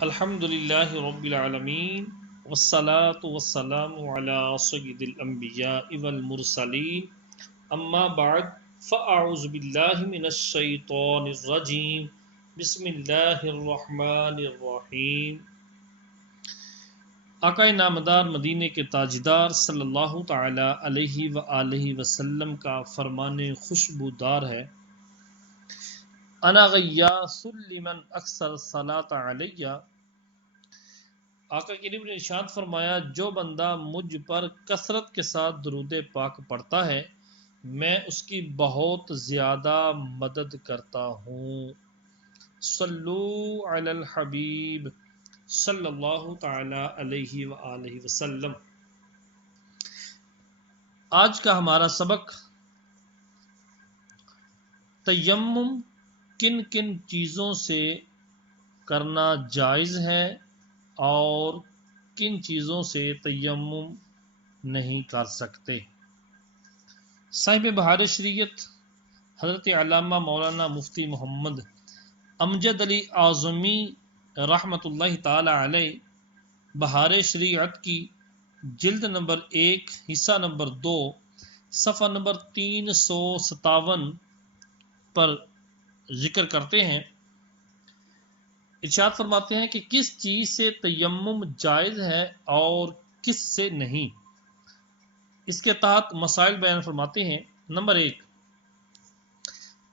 الحمدللہ رب العالمین والصلاة والسلام علی سید الانبیاء والمرسلین اما بعد فاعوذ باللہ من الشیطان الرجیم بسم اللہ الرحمن الرحیم۔ آقا نامدار مدینے کے تاجدار صلی اللہ تعالی علیہ وآلہ وسلم کا فرمان خوشبودار ہے، انا غیاث لمن اکثر الصلاۃ علیہ۔ آقا کریم نے ارشاد فرمایا، جو بندہ مجھ پر کثرت کے ساتھ درود پاک پڑھتا ہے میں اس کی بہت زیادہ مدد کرتا ہوں۔ صلو علی الحبیب صلی اللہ تعالی علیہ وآلہ وسلم۔ آج کا ہمارا سبق تیمم کن کن چیزوں سے کرنا جائز ہے اور کن چیزوں سے تیمم نہیں کر سکتے۔ صاحب بہار شریعت حضرت علامہ مولانا مفتی محمد امجد علی اعظمی رحمۃ اللہ تعالی علیہ بہار شریعت کی جلد نمبر 1 حصہ نمبر 2 صفحہ نمبر 357 پر ذکر کرتے ہیں، ارشاد فرماتے ہیں کہ کس چیز سے تیمم جائز ہے اور کس سے نہیں۔ اس کے تحت مسائل بیان فرماتے ہیں۔ نمبر 1،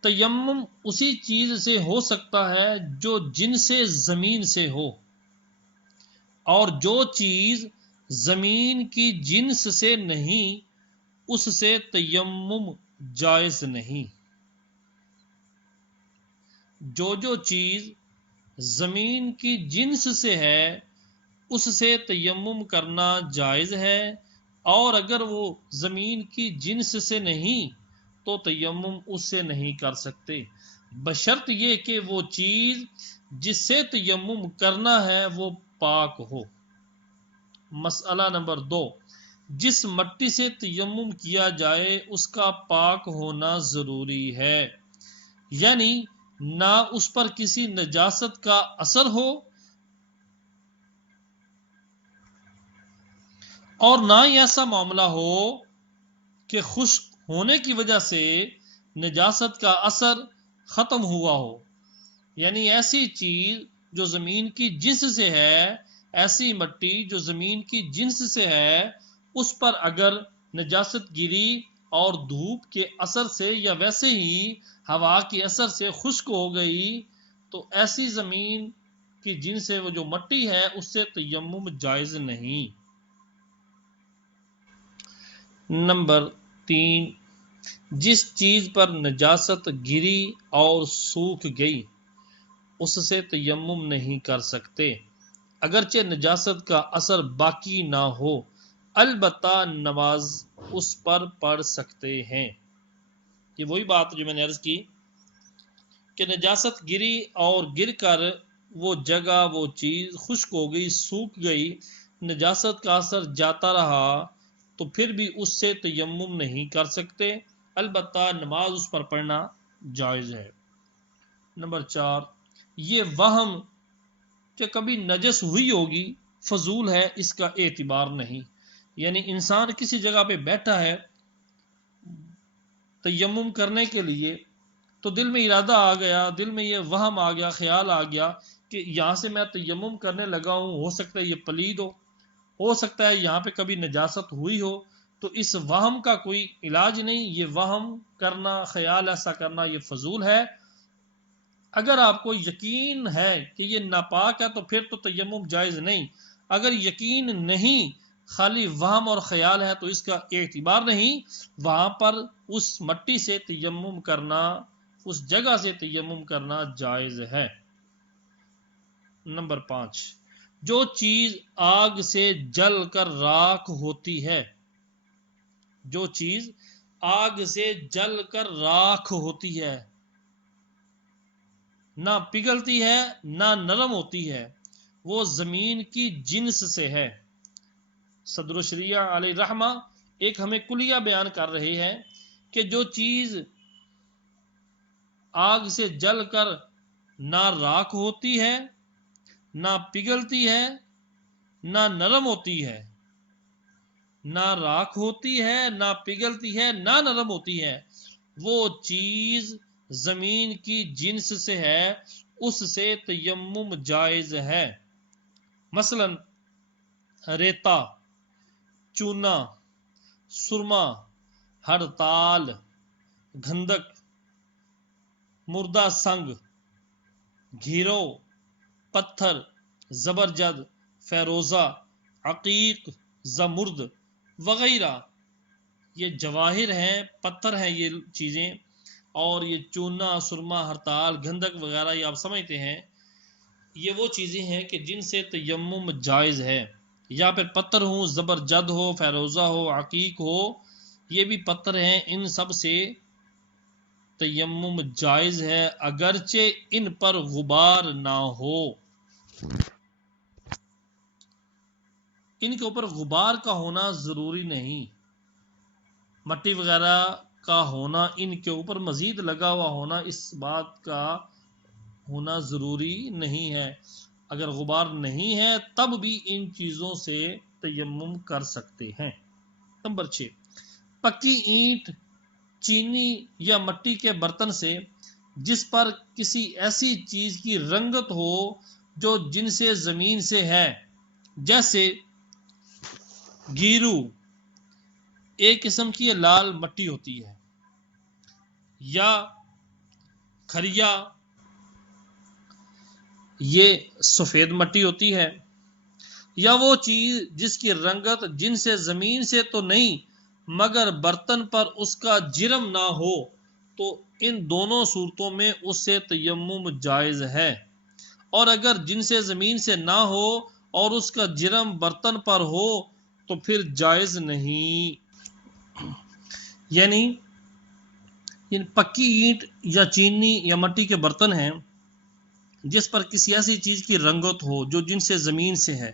تیمم اسی چیز سے ہو سکتا ہے جو جن سے زمین سے ہو، اور جو چیز زمین کی جنس سے نہیں اس سے تیمم جائز نہیں۔ جو چیز زمین کی جنس سے ہے اس سے تیمم کرنا جائز ہے، اور اگر وہ زمین کی جنس سے نہیں تو تیمم اس سے نہیں کر سکتے، بشرط یہ کہ وہ چیز جس سے تیمم کرنا ہے وہ پاک ہو۔ مسئلہ نمبر 2، جس مٹی سے تیمم کیا جائے اس کا پاک ہونا ضروری ہے، یعنی نہ اس پر کسی نجاست کا اثر ہو اور نہ ہی ایسا معاملہ ہو کہ خشک ہونے کی وجہ سے نجاست کا اثر ختم ہوا ہو، یعنی ایسی چیز جو زمین کی جنس سے ہے، ایسی مٹی جو زمین کی جنس سے ہے اس پر اگر نجاست گری اور دھوپ کے اثر سے یا ویسے ہی ہوا کے اثر سے خشک ہو گئی تو ایسی زمین کی جنس سے وہ جو مٹی ہے اس سے تیمم جائز نہیں۔ نمبر 3، جس چیز پر نجاست گری اور سوکھ گئی اس سے تیمم نہیں کر سکتے، اگرچہ نجاست کا اثر باقی نہ ہو، البتہ نماز اس پر پڑھ سکتے ہیں۔ یہ وہی بات جو میں نے عرض کی کہ نجاست گری اور گر کر وہ جگہ وہ چیز خشک ہو گئی، سوکھ گئی، نجاست کا اثر جاتا رہا تو پھر بھی اس سے تیمم نہیں کر سکتے، البتہ نماز اس پر پڑھنا جائز ہے۔ نمبر 4، یہ وہم کہ کبھی نجس ہوئی ہوگی فضول ہے، اس کا اعتبار نہیں، یعنی انسان کسی جگہ پہ بیٹھا ہے تیمم کرنے کے لیے تو دل میں ارادہ آ گیا، دل میں یہ وہم آ گیا، خیال آ گیا کہ یہاں سے میں تیمم کرنے لگا ہوں، ہو سکتا ہے یہ پلید ہو سکتا ہے یہاں پہ کبھی نجاست ہوئی ہو، تو اس وہم کا کوئی علاج نہیں، یہ وہم کرنا، خیال ایسا کرنا یہ فضول ہے۔ اگر آپ کو یقین ہے کہ یہ ناپاک ہے تو پھر تو تیمم جائز نہیں، اگر یقین نہیں خالی وہم اور خیال ہے تو اس کا اعتبار نہیں، وہاں پر اس مٹی سے تیمم کرنا، اس جگہ سے تیمم کرنا جائز ہے۔ نمبر 5، جو چیز آگ سے جل کر راکھ ہوتی ہے، جو چیز آگ سے جل کر راکھ ہوتی ہے، نہ پگھلتی ہے نہ نرم ہوتی ہے، وہ زمین کی جنس سے ہے۔ صدر الشریعہ علیہ رحمہ ایک ہمیں کلیہ بیان کر رہے ہیں کہ جو چیز آگ سے جل کر نہ راکھ ہوتی ہے نہ پگھلتی ہے نہ نرم ہوتی ہے، نہ راکھ ہوتی ہے نہ پگھلتی ہے نہ نرم ہوتی ہے، وہ چیز زمین کی جنس سے ہے، اس سے تیمم جائز ہے۔ مثلا ریتا، چونا، سرما، ہڑتال، گندک، مردہ سنگ، گھیرو، پتھر، زبرجد، فیروزہ، عقیق، زمرد وغیرہ۔ یہ جواہر ہیں، پتھر ہیں یہ چیزیں، اور یہ چونا، سرما، ہڑتال، گندک وغیرہ یہ آپ سمجھتے ہیں، یہ وہ چیزیں ہیں کہ جن سے تیمم جائز ہے۔ یا پھر پتھر ہو، زبرجد ہو، فیروزہ ہو، عقیق ہو، یہ بھی پتھر ہیں، ان سب سے تیمم جائز ہے اگرچہ ان پر غبار نہ ہو۔ ان کے اوپر غبار کا ہونا ضروری نہیں، مٹی وغیرہ کا ہونا، ان کے اوپر مزید لگا ہوا ہونا، اس بات کا ہونا ضروری نہیں ہے۔ اگر غبار نہیں ہے تب بھی ان چیزوں سے تیمم کر سکتے ہیں۔ نمبر 6، پکی اینٹ، چینی یا مٹی کے برتن سے جس پر کسی ایسی چیز کی رنگت ہو جو جن سے زمین سے ہے، جیسے گیرو، ایک قسم کی لال مٹی ہوتی ہے، یا کھریا، یہ سفید مٹی ہوتی ہے، یا وہ چیز جس کی رنگت جن سے زمین سے تو نہیں مگر برتن پر اس کا جرم نہ ہو، تو ان دونوں صورتوں میں اس سے تیمم جائز ہے۔ اور اگر جن سے زمین سے نہ ہو اور اس کا جرم برتن پر ہو تو پھر جائز نہیں۔ یعنی پکی اینٹ یا چینی یا مٹی کے برتن ہیں جس پر کسی ایسی چیز کی رنگت ہو جو جن سے زمین سے ہے،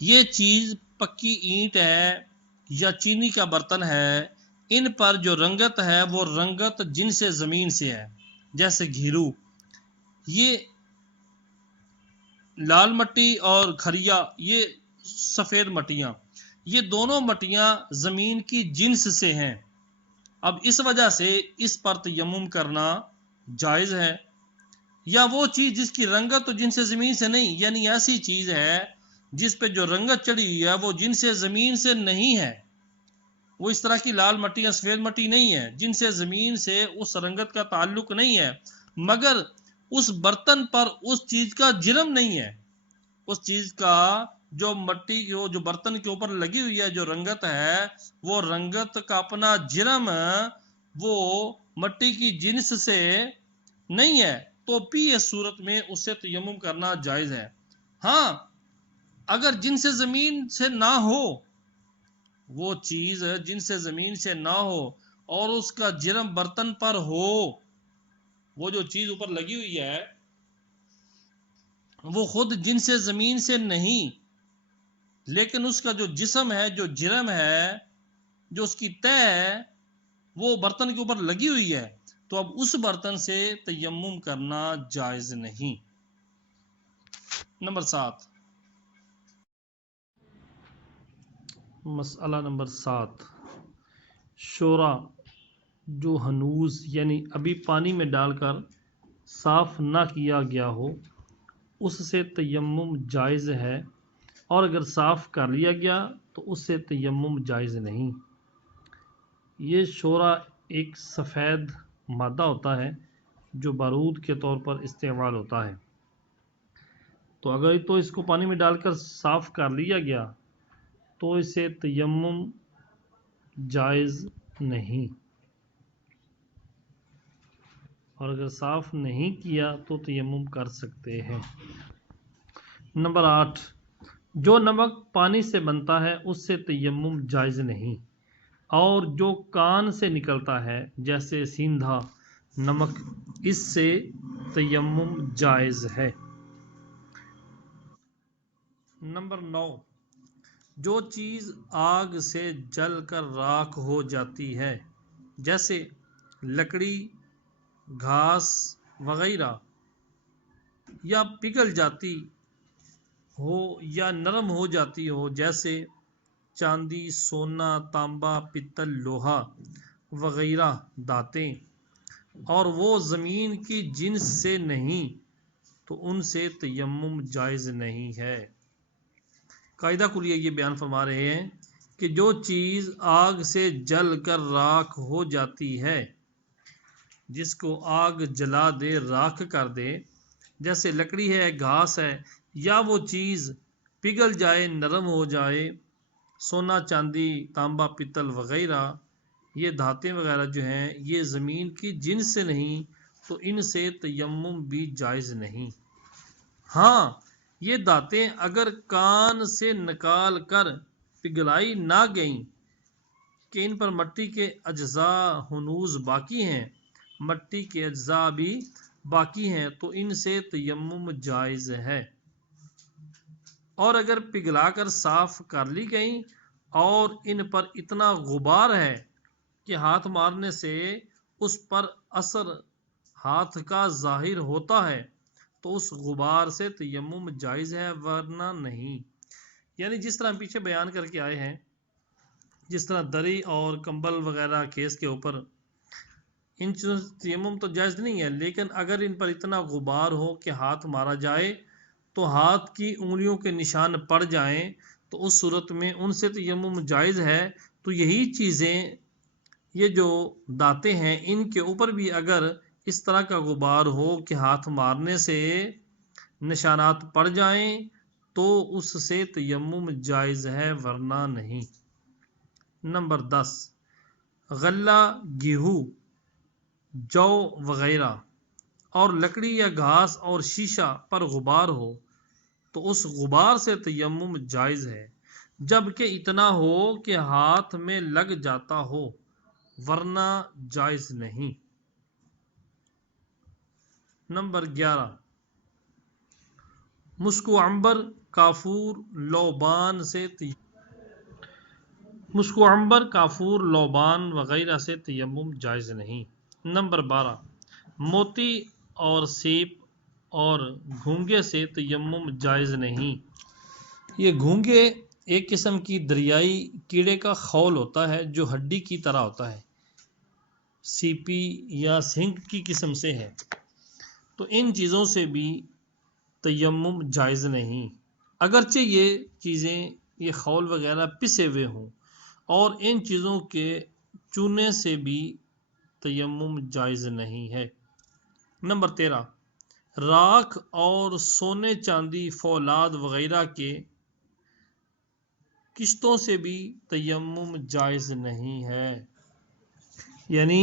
یہ چیز پکی اینٹ ہے یا چینی کا برتن ہے، ان پر جو رنگت ہے وہ رنگت جن سے زمین سے ہے، جیسے گھیرو، یہ لال مٹی، اور کھریا یہ سفید مٹیاں، یہ دونوں مٹیاں زمین کی جنس سے ہیں۔ اب اس وجہ سے اس پر تیمم کرنا جائز ہے۔ یا وہ چیز جس کی رنگت تو جن سے زمین سے نہیں، یعنی ایسی چیز ہے جس پہ جو رنگت چڑھی ہوئی ہے وہ جن سے زمین سے نہیں ہے، وہ اس طرح کی لال مٹی یا سفید مٹی نہیں ہے، جن سے زمین سے اس رنگت کا تعلق نہیں ہے، مگر اس برتن پر اس چیز کا جرم نہیں ہے، اس چیز کا جو مٹی جو برتن کے اوپر لگی ہوئی ہے جو رنگت ہے، وہ رنگت کا اپنا جرم وہ مٹی کی جنس سے نہیں ہے، تو بھی اس صورت میں اس سے تیمم کرنا جائز ہے۔ ہاں اگر جن سے زمین سے نہ ہو، وہ چیز جن سے زمین سے نہ ہو اور اس کا جرم برتن پر ہو، وہ جو چیز اوپر لگی ہوئی ہے وہ خود جن سے زمین سے نہیں، لیکن اس کا جو جسم ہے، جو جرم ہے، جو اس کی تہ ہے، وہ برتن کے اوپر لگی ہوئی ہے، تو اب اس برتن سے تیمم کرنا جائز نہیں۔ نمبر 7، مسئلہ نمبر 7، شورا جو ہنوز یعنی ابھی پانی میں ڈال کر صاف نہ کیا گیا ہو، اس سے تیمم جائز ہے، اور اگر صاف کر لیا گیا تو اس سے تیمم جائز نہیں۔ یہ شورا ایک سفید مادہ ہوتا ہے جو بارود کے طور پر استعمال ہوتا ہے، تو اگر تو اس کو پانی میں ڈال کر صاف کر لیا گیا تو اسے تیمم جائز نہیں، اور اگر صاف نہیں کیا تو تیمم کر سکتے ہیں۔ نمبر 8، جو نمک پانی سے بنتا ہے اس سے تیمم جائز نہیں، اور جو کان سے نکلتا ہے جیسے سیندھا نمک، اس سے تیمم جائز ہے۔ نمبر 9، جو چیز آگ سے جل کر راکھ ہو جاتی ہے جیسے لکڑی، گھاس وغیرہ، یا پگھل جاتی ہو یا نرم ہو جاتی ہو، جیسے چاندی، سونا، تانبا، پتل، لوہا وغیرہ دھاتیں، اور وہ زمین کی جنس سے نہیں تو ان سے تیمم جائز نہیں ہے۔ قاعدہ کلیہ یہ بیان فرما رہے ہیں کہ جو چیز آگ سے جل کر راکھ ہو جاتی ہے، جس کو آگ جلا دے، راکھ کر دے، جیسے لکڑی ہے، گھاس ہے، یا وہ چیز پگھل جائے، نرم ہو جائے، سونا، چاندی، تانبا، پتل وغیرہ، یہ دھاتیں وغیرہ جو ہیں یہ زمین کی جنس سے نہیں تو ان سے تیمم بھی جائز نہیں۔ ہاں، یہ دھاتیں اگر کان سے نکال کر پگھلائی نہ گئیں کہ ان پر مٹی کے اجزاء ہنوز باقی ہیں، مٹی کے اجزاء بھی باقی ہیں، تو ان سے تیمم جائز ہے۔ اور اگر پگھلا کر صاف کر لی گئیں اور ان پر اتنا غبار ہے کہ ہاتھ مارنے سے اس پر اثر ہاتھ کا ظاہر ہوتا ہے تو اس غبار سے تیمم جائز ہے، ورنہ نہیں۔ یعنی جس طرح ہم پیچھے بیان کر کے آئے ہیں، جس طرح دری اور کمبل وغیرہ کیس کے اوپر، ان چیزوں سے تیمم تو جائز نہیں ہے، لیکن اگر ان پر اتنا غبار ہو کہ ہاتھ مارا جائے تو ہاتھ کی انگلیوں کے نشان پڑ جائیں تو اس صورت میں ان سے تیمم جائز ہے۔ تو یہی چیزیں، یہ جو دھاتیں ہیں، ان کے اوپر بھی اگر اس طرح کا غبار ہو کہ ہاتھ مارنے سے نشانات پڑ جائیں تو اس سے تیمم جائز ہے، ورنہ نہیں۔ نمبر 10، غلہ، گیہوں، جو وغیرہ اور لکڑی یا گھاس اور شیشہ پر غبار ہو تو اس غبار سے تیمم جائز ہے، جبکہ اتنا ہو کہ ہاتھ میں لگ جاتا ہو، ورنہ جائز نہیں۔ نمبر 11، مشک و عنبر، کافور، لوبان سے مشک و عنبر، کافور، لوبان وغیرہ سے تیمم جائز نہیں۔ نمبر 12، موتی اور سیپ اور گھونگے سے تیمم جائز نہیں۔ یہ گھونگے ایک قسم کی دریائی کیڑے کا خول ہوتا ہے جو ہڈی کی طرح ہوتا ہے، سیپی یا سنک کی قسم سے ہے، تو ان چیزوں سے بھی تیمم جائز نہیں، اگرچہ یہ چیزیں، یہ خول وغیرہ پسے ہوئے ہوں، اور ان چیزوں کے چونے سے بھی تیمم جائز نہیں ہے۔ نمبر 13، راکھ اور سونے، چاندی، فولاد وغیرہ کے قشتوں سے بھی تیمم جائز نہیں ہے۔ یعنی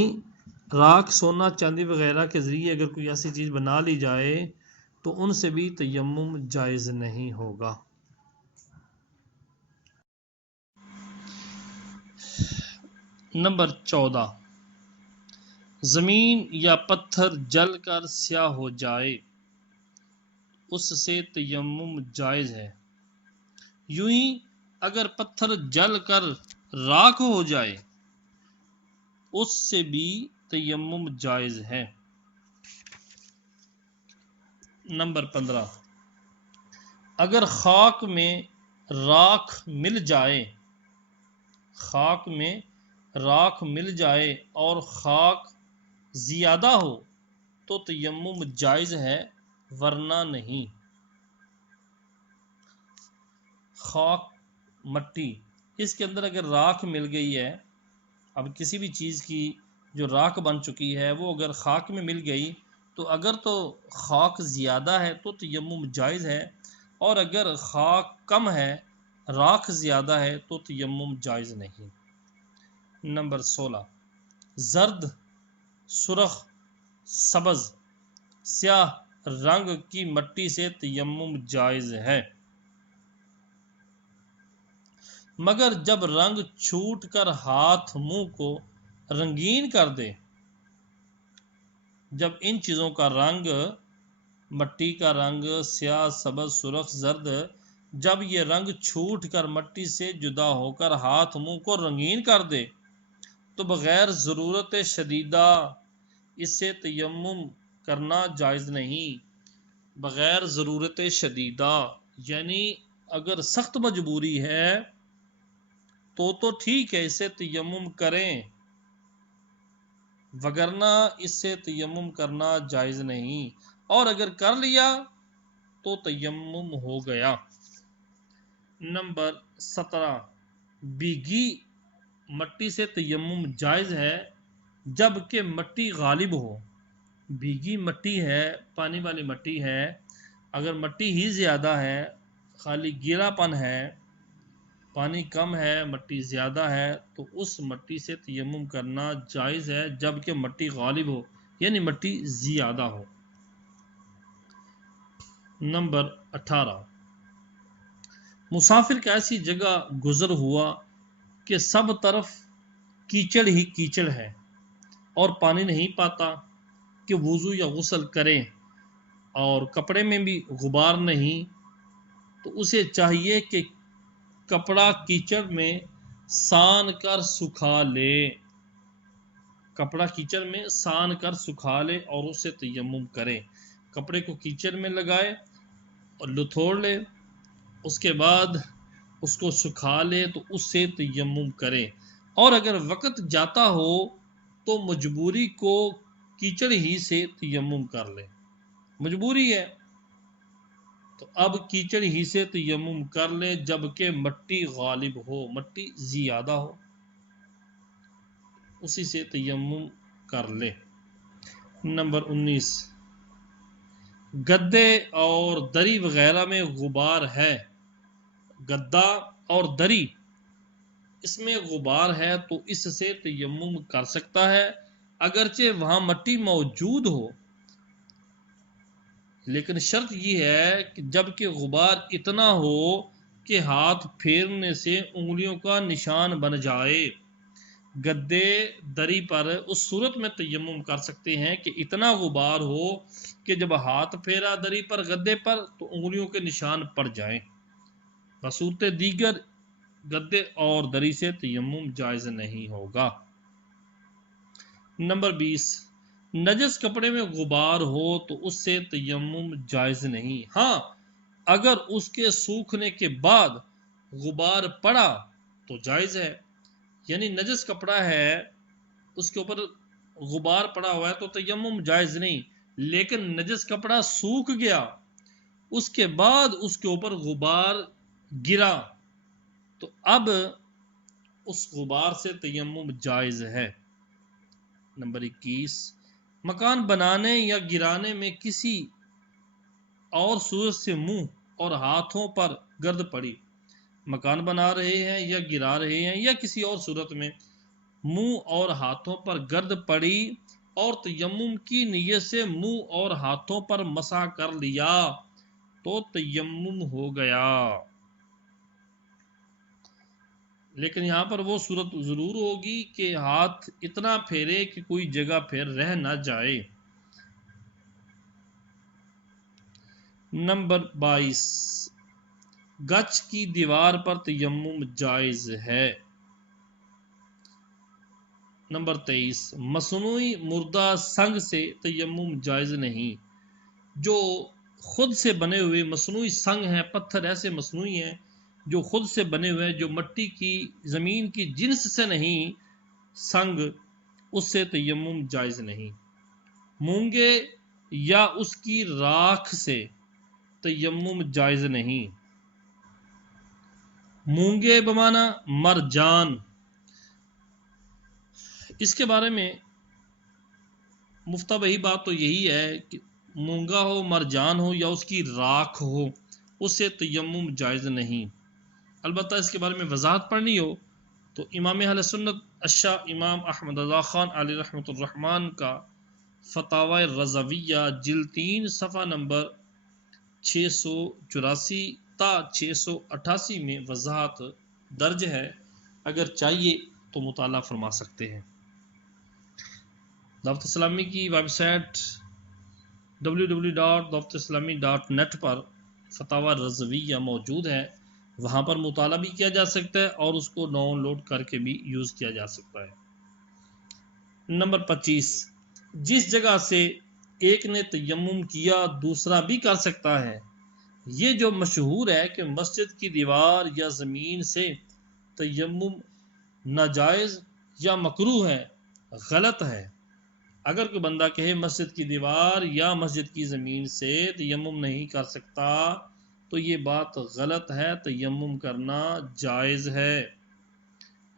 راکھ، سونا، چاندی وغیرہ کے ذریعے اگر کوئی ایسی چیز بنا لی جائے تو ان سے بھی تیمم جائز نہیں ہوگا۔ نمبر 14، زمین یا پتھر جل کر سیاہ ہو جائے، اس سے تیمم جائز ہے۔ یوں ہی اگر پتھر جل کر راکھ ہو جائے اس سے بھی تیمم جائز ہے۔ نمبر 15، اگر خاک میں راکھ مل جائے، خاک میں راکھ مل جائے اور خاک زیادہ ہو تو تیمم جائز ہے، ورنہ نہیں۔ خاک، مٹی، اس کے اندر اگر راکھ مل گئی ہے، اب کسی بھی چیز کی جو راکھ بن چکی ہے وہ اگر خاک میں مل گئی تو اگر تو خاک زیادہ ہے تو تیمم جائز ہے، اور اگر خاک کم ہے، راکھ زیادہ ہے تو تیمم جائز نہیں۔ نمبر 16، زرد، سرخ، سبز، سیاہ رنگ کی مٹی سے تیمم جائز ہے، مگر جب رنگ چھوٹ کر ہاتھ، منہ کو رنگین کر دے، جب ان چیزوں کا رنگ، مٹی کا رنگ، سیاہ، سبز، سرخ، زرد، جب یہ رنگ چھوٹ کر مٹی سے جدا ہو کر ہاتھ، منہ کو رنگین کر دے تو بغیر ضرورت شدیدہ اس سے تیمم کرنا جائز نہیں۔ بغیر ضرورت شدیدہ یعنی اگر سخت مجبوری ہے تو ٹھیک ہے، اسے تیمم کریں، وگرنہ اس سے تیمم کرنا جائز نہیں، اور اگر کر لیا تو تیمم ہو گیا۔ نمبر 17، بھیگی مٹی سے تیمم جائز ہے جبکہ مٹی غالب ہو۔ بھیگی مٹی ہے، پانی والی مٹی ہے، اگر مٹی ہی زیادہ ہے، خالی گیلا پن ہے، پانی کم ہے، مٹی زیادہ ہے، تو اس مٹی سے تیمم کرنا جائز ہے جبکہ مٹی غالب ہو، یعنی مٹی زیادہ ہو۔ نمبر 18، مسافر کا ایسی جگہ گزر ہوا کہ سب طرف کیچڑ ہی کیچڑ ہے اور پانی نہیں پاتا کہ وضو یا غسل کرے، اور کپڑے میں بھی غبار نہیں، تو اسے چاہیے کہ کپڑا کیچڑ میں سان کر سکھا لے، کپڑا کیچڑ میں سان کر سکھا لے اور اسے تیمم کرے۔ کپڑے کو کیچڑ میں لگائے اور لتھوڑ لے، اس کے بعد اس کو سکھا لے تو اس سے تیمم کرے، اور اگر وقت جاتا ہو تو مجبوری کو کیچڑ ہی سے تیمم کر لے، مجبوری ہے تو اب کیچڑ ہی سے تیمم کر لے جبکہ مٹی غالب ہو، مٹی زیادہ ہو، اسی سے تیمم کر لے۔ نمبر 19، گدے اور دری وغیرہ میں غبار ہے، گدا اور دری اس میں غبار ہے تو اس سے تیمم کر سکتا ہے اگرچہ وہاں مٹی موجود ہو، لیکن شرط یہ ہے کہ جب کہ غبار اتنا ہو کہ ہاتھ پھیرنے سے انگلیوں کا نشان بن جائے۔ گدے دری پر اس صورت میں تیمم کر سکتے ہیں کہ اتنا غبار ہو کہ جب ہاتھ پھیرا دری پر گدے پر تو انگلیوں کے نشان پڑ جائیں، بصورت دیگر گدے اور دری سے تیمم جائز نہیں ہوگا۔ نمبر 20، نجس کپڑے میں غبار ہو تو اس سے تیمم جائز نہیں، ہاں اگر اس کے سوکھنے کے بعد غبار پڑا تو جائز ہے، یعنی نجس کپڑا ہے اس کے اوپر غبار پڑا ہوا ہے تو تیمم جائز نہیں، لیکن نجس کپڑا سوکھ گیا اس کے بعد اس کے اوپر غبار گرا تو اب اس غبار سے تیمم جائز ہے۔ نمبر 21، مکان بنانے یا گرانے میں کسی اور صورت سے منہ اور ہاتھوں پر گرد پڑی، مکان بنا رہے ہیں یا گرا رہے ہیں یا کسی اور صورت میں منہ اور ہاتھوں پر گرد پڑی اور تیمم کی نیت سے منہ اور ہاتھوں پر مسح کر لیا تو تیمم ہو گیا، لیکن یہاں پر وہ صورت ضرور ہوگی کہ ہاتھ اتنا پھیرے کہ کوئی جگہ پھر رہ نہ جائے۔ نمبر 22، گچ کی دیوار پر تیمم جائز ہے۔ نمبر 23، مصنوعی مردہ سنگ سے تیمم جائز نہیں، جو خود سے بنے ہوئے مصنوعی سنگ ہیں، پتھر ایسے مصنوعی ہیں جو خود سے بنے ہوئے ہیں، جو مٹی کی زمین کی جنس سے نہیں، سنگ، اس سے تیمم جائز نہیں۔ مونگے یا اس کی راکھ سے تیمم جائز نہیں، مونگے بمانا مرجان، اس کے بارے میں مفتبہی بات تو یہی ہے کہ مونگا ہو، مرجان ہو یا اس کی راکھ ہو، اس سے تیمم جائز نہیں۔ البتہ اس کے بارے میں وضاحت پڑھنی ہو تو امام اہل سنت الشاہ امام احمد رضا خان علیہ رحمۃ الرحمن کا فتاوی رضویہ جلد 3 صفحہ نمبر 684 تا 688 میں وضاحت درج ہے، اگر چاہیے تو مطالعہ فرما سکتے ہیں۔ دعوت اسلامی کی ویب سائٹ www.dawatislami.net پر فتاوی رضویہ موجود ہے، وہاں پر مطالعہ بھی کیا جا سکتا ہے اور اس کو ڈاؤن لوڈ کر کے بھی یوز کیا جا سکتا ہے۔ نمبر 25، جس جگہ سے ایک نے تیمم کیا دوسرا بھی کر سکتا ہے یہ جو مشہور ہے کہ مسجد کی دیوار یا زمین سے تیمم ناجائز یا مکروہ ہے، غلط ہے۔ اگر کوئی بندہ کہے مسجد کی دیوار یا مسجد کی زمین سے تیمم نہیں کر سکتا تو یہ بات غلط ہے، تیمم کرنا جائز ہے۔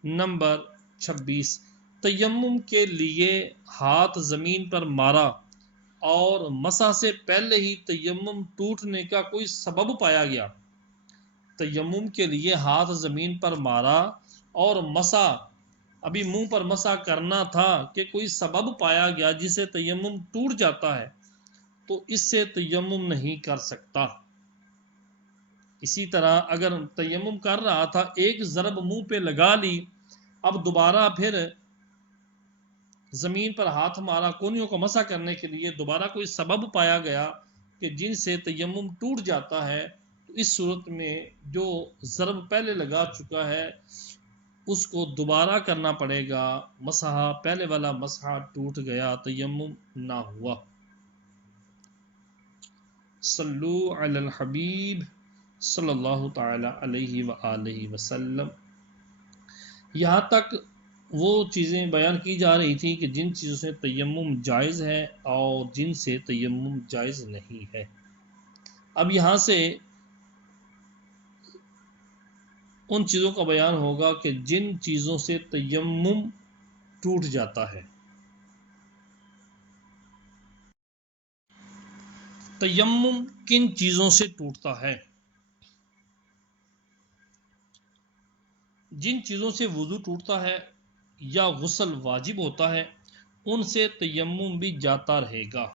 نمبر 26، تیمم کے لیے ہاتھ زمین پر مارا اور مسح سے پہلے ہی تیمم ٹوٹنے کا کوئی سبب پایا گیا۔ تیمم کے لیے ہاتھ زمین پر مارا اور مسح، ابھی منہ پر مسح کرنا تھا کہ کوئی سبب پایا گیا جس سے تیمم ٹوٹ جاتا ہے تو اس سے تیمم نہیں کر سکتا۔ اسی طرح اگر تیمم کر رہا تھا، ایک ضرب منہ پہ لگا لی، اب دوبارہ پھر زمین پر ہاتھ مارا کونیوں کو مسح کرنے کے لیے، دوبارہ کوئی سبب پایا گیا کہ جن سے تیمم ٹوٹ جاتا ہے، تو اس صورت میں جو ضرب پہلے لگا چکا ہے اس کو دوبارہ کرنا پڑے گا۔ مسح، پہلے والا مسح ٹوٹ گیا، تیمم نہ ہوا۔ صلو علی الحبیب صلی اللہ تعالی علیہ وآلہ وسلم۔ یہاں تک وہ چیزیں بیان کی جا رہی تھی کہ جن چیزوں سے تیمم جائز ہے اور جن سے تیمم جائز نہیں ہے۔ اب یہاں سے ان چیزوں کا بیان ہوگا کہ جن چیزوں سے تیمم ٹوٹ جاتا ہے۔ تیمم کن چیزوں سے ٹوٹتا ہے؟ جن چیزوں سے وضو ٹوٹتا ہے یا غسل واجب ہوتا ہے ان سے تیمم بھی جاتا رہے گا۔